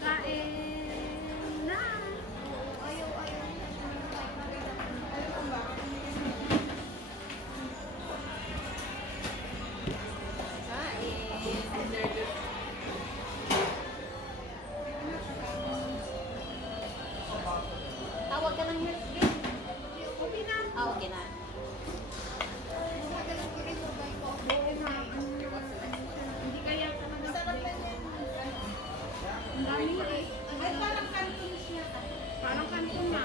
Kain na. Tawag ka ng nurse, babe. Okay na. Ah, okay na. Hindi kaya talaga. Ang dami eh. Ay, parang kanton siya. Parang kanton na.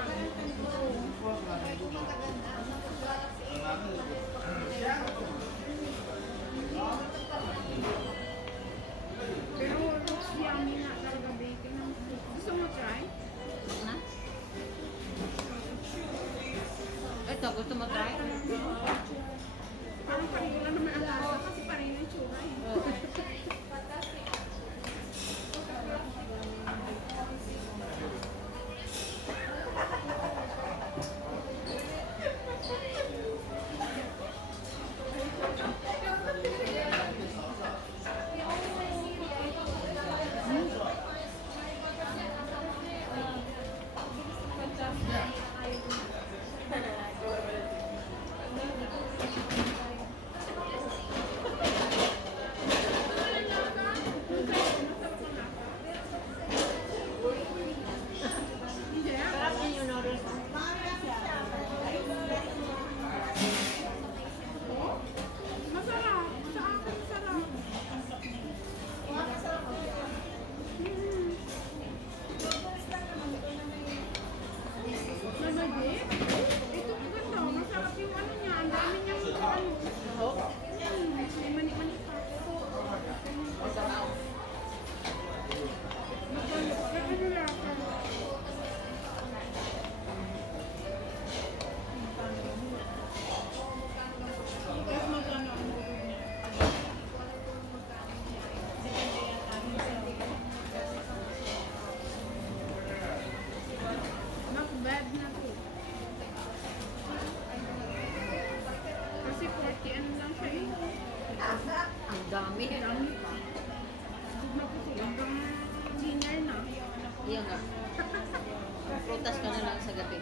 Pero looks yummy na talaga baking. Gusto mo try? Na? Ito, gusto mo try? Parang pareho lang naman ang lasa kasi pareho yung tsura eh. Sarap din yung noodles. Masarap. Sa akin, sarap. Lalagay? Ito maganda. Masarap yung ano niya. Ang dami niyang ano. May mani-mani pa. Ano lasa? Tapos magkano ang bulo niya? Not bad na to. Kasi 40 ano lang siya eh. Ang dami. Dami pa. Naku, sobrang dinner na. Iyon nga. Prutas ka na lang sa gabi.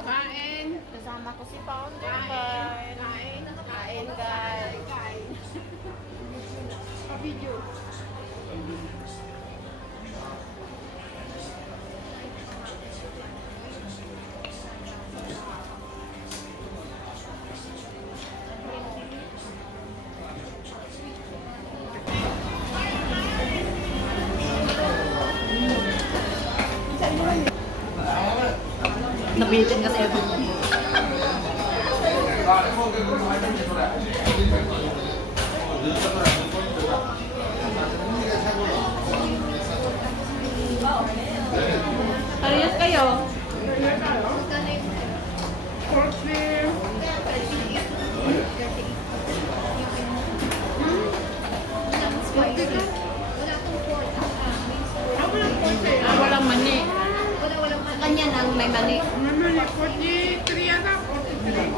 Kain. Kasama ko si Founder. Kain. Kain. Kain, guys. Kain. Pa-video. Nabitin kasi ako. Parehas kayo. Pork beef. Pork ka? Ah, walang pork eh. Walang mani. Sa kanya nang may mani. Naman eh, 43 yata, 43.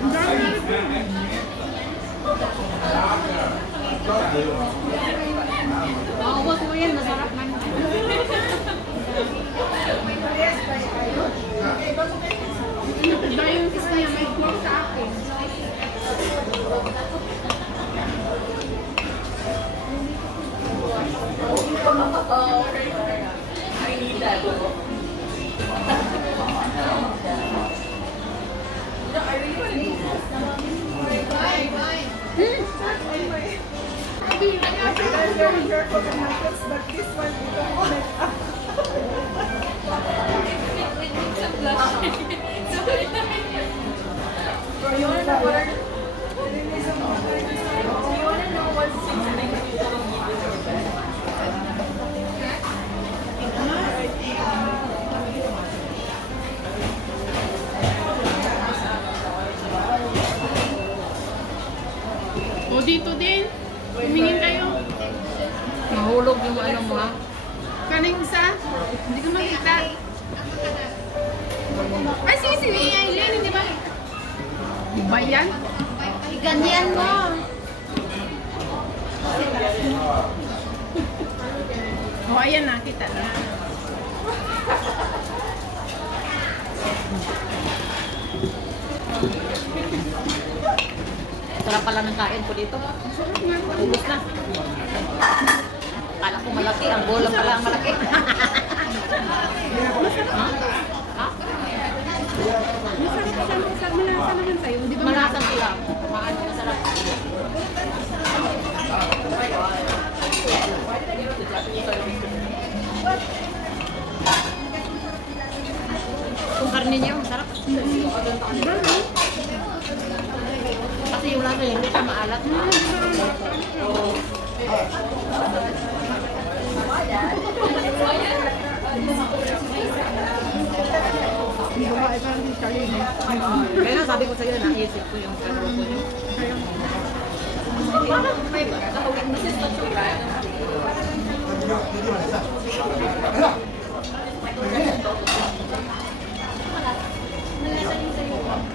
Ang dami. Makaubos mo yan, masarap man. Iba yung isa niya, may pork sa akin. Tumingin kayo. Nahulog yung ano mo ha. Kaning isa. Hindi ko makita. Ay, si Aileen, hindi ba? Ba yan? Ganyan mo. O, ayan na, kita na. Sarap pala ng kain ko dito. Ubus na. Akala ko malaki. Ang bola pala ang malaki. Ha? Ha? Masarap siya, malasa naman sa'yo. Di ba Malasan sila. Maano masarap. Yung karne niya, masarap. Kasi yung lasa hindi siya maalat. Kaya nga sabi ko sa'yo, naisip ko yung kaluro ko niyo. Parang may weaknesses na siya.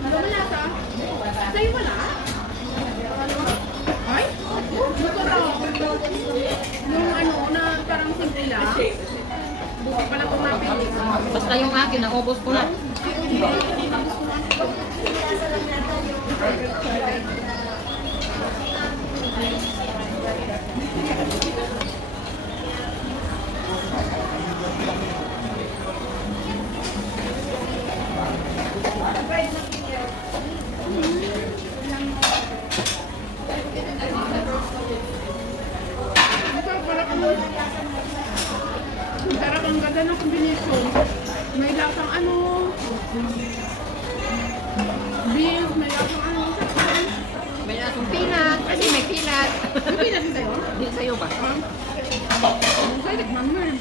Malasa? Sa'yo wala? Ay? Masarap. Yung ano, na parang simple lang. Buka pala kung mapili. Basta yung akin, naubos ko na. Sarap ang ganda ng combination. May lasang ano, beef, may lasang ano, May asong peanut, kasi may peanut. may pinag sa'yo? Hindi sa'yo ba? Sa'yo, tikman mo eh.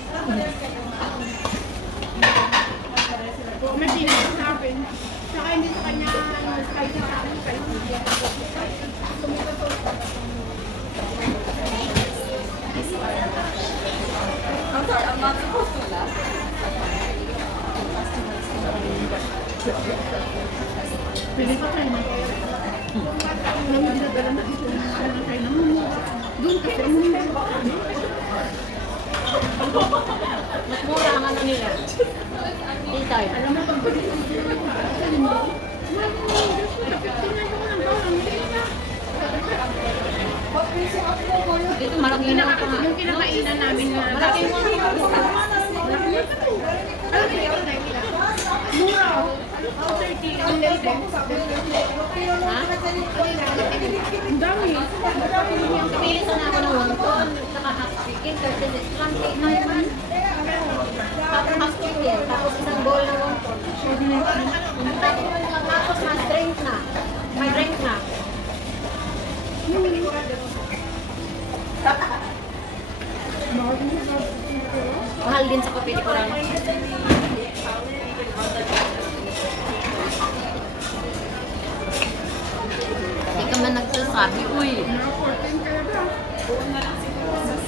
May pinag sa akin. Saka hindi sa kanya, spicy sa akin, spicy. I'm not supposed to laugh. Pili pa kayo na. Alam mo, dinadala na dito. Ano na kayo naman. Doon kasi mo. Mas mura ang ano nila. Inside. Alam mo, pag pwede ko dito. Alam mo, tingnan ko ng bawang. Dito malaki na ang pang... Yung kinakainan namin na Malaki mo ang mura. 30 ang late. Ha? Ang dami. Pili sana ako ng wonton. Saka half chicken. 30 lang. Na naman. Tapos half chicken. Tapos isang bowl ng wonton. Tapos mas drink na. May drink na. Mahal din sa kape ni Kurang. Hindi ka man nagsasabi, uy.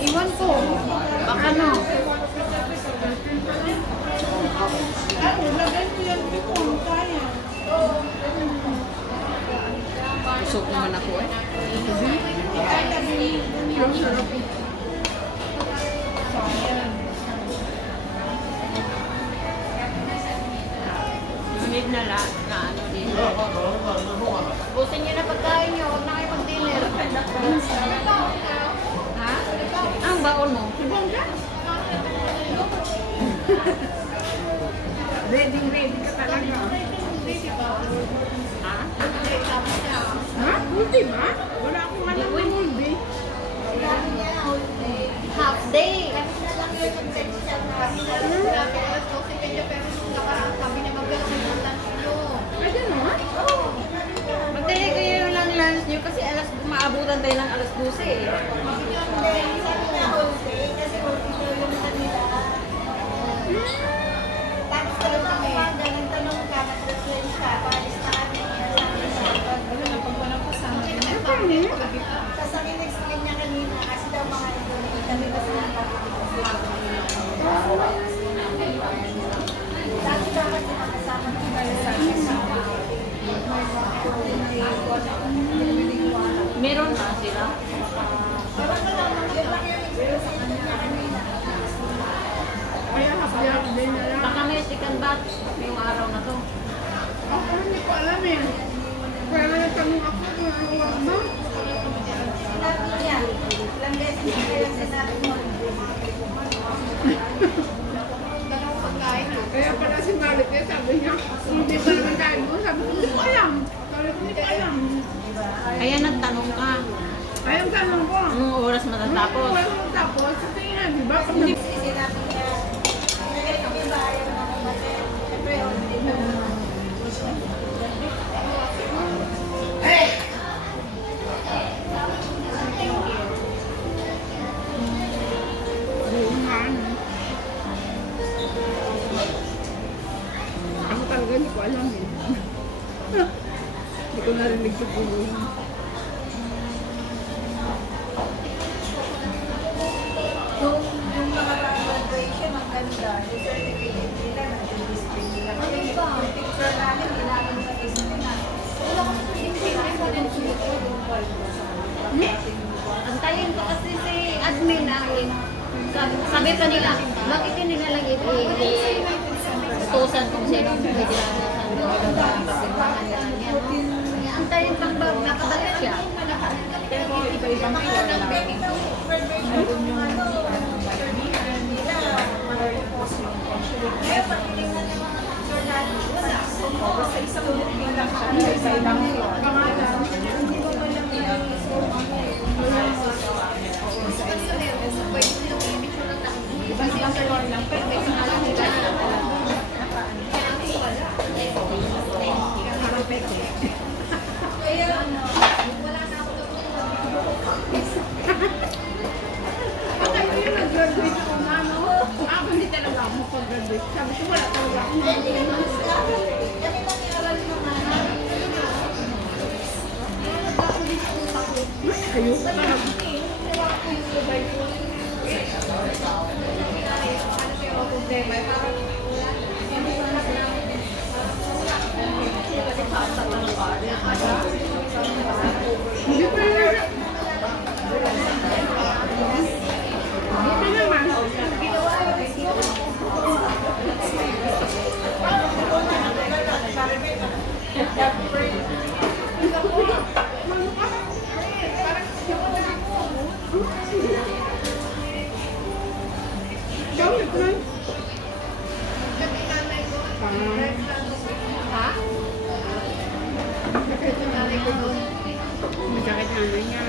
Iwan ko. Baka no. Busog naman ako eh. Sunod na lahat na ano dito. Busin niyo na pagkain niyo. Huwag na kayo pag-dinner. Ha? Ang baon mo? Ready ka talaga. Ha? Ha? Multi ba? Wala akong alam ng multi. Half day. Ay, gano'n? Magdali kayo ng lunch niyo kasi maabutan tayo ng alas 12 eh. Ano? Kasi ang in-explain niya kanina, second batch ngayong araw na to. Ako hindi ko alam eh. Kaya nga nagtanong ako kung ano wala mo. Kaya pala si Marlit eh, sabi niya, hindi pa naman kain mo. Sabi ko, hindi ko alam. Sabi ko, hindi ko alam. Kaya nagtanong ka, Ayun tanong ko. anong oras matatapos? Tapos, tingin na, di ba? Hindi ako talaga hindi ko alam eh. Hindi ko narinig sa puno. Yung mga graduation, ang ganda. Yung certificate nila, nag-display nila. Kasi yung picture namin, hindi namin na-display na. Wala ko sa Antayin ko kasi si admin namin. Sabi pa nila, bakit hindi nila i-utusan kung sino ang pwede na sa pagkakas yan. Antayin pang nakabalik siya. Pero iba-ibang wala. Sa isang booking lang siya, sa ibang pangalan. Hindi ko pa lang ibang floor lang, pero may pangalan nila na Akala ko yung nag-graduate ako na ano. Ako hindi talaga ako mag-graduate. Sabi ko wala talaga ako mag-graduate. Ayun pa lang. Hindi pa rin. Hindi naman. Gamit na. Ha? Sakit yung nanay ko doon. Masakit nanay niya.